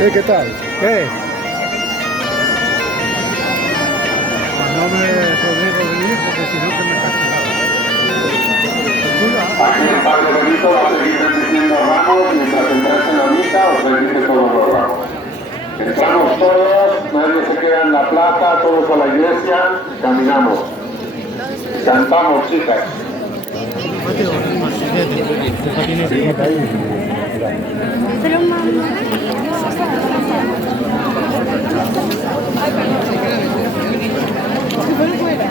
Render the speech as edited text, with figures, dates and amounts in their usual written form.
¿Qué tal? ¿Qué? No me podré venir porque si no que me castigaba. Aquí el padre Benito va a seguir bendiciendo ramos mientras entráis en la misa os bendice todos los ramos. Entramos todos, nadie se queda en la plaza, todos a la iglesia, caminamos. Cantamos, chicas. Pero mamá. ¿Se fue fuera?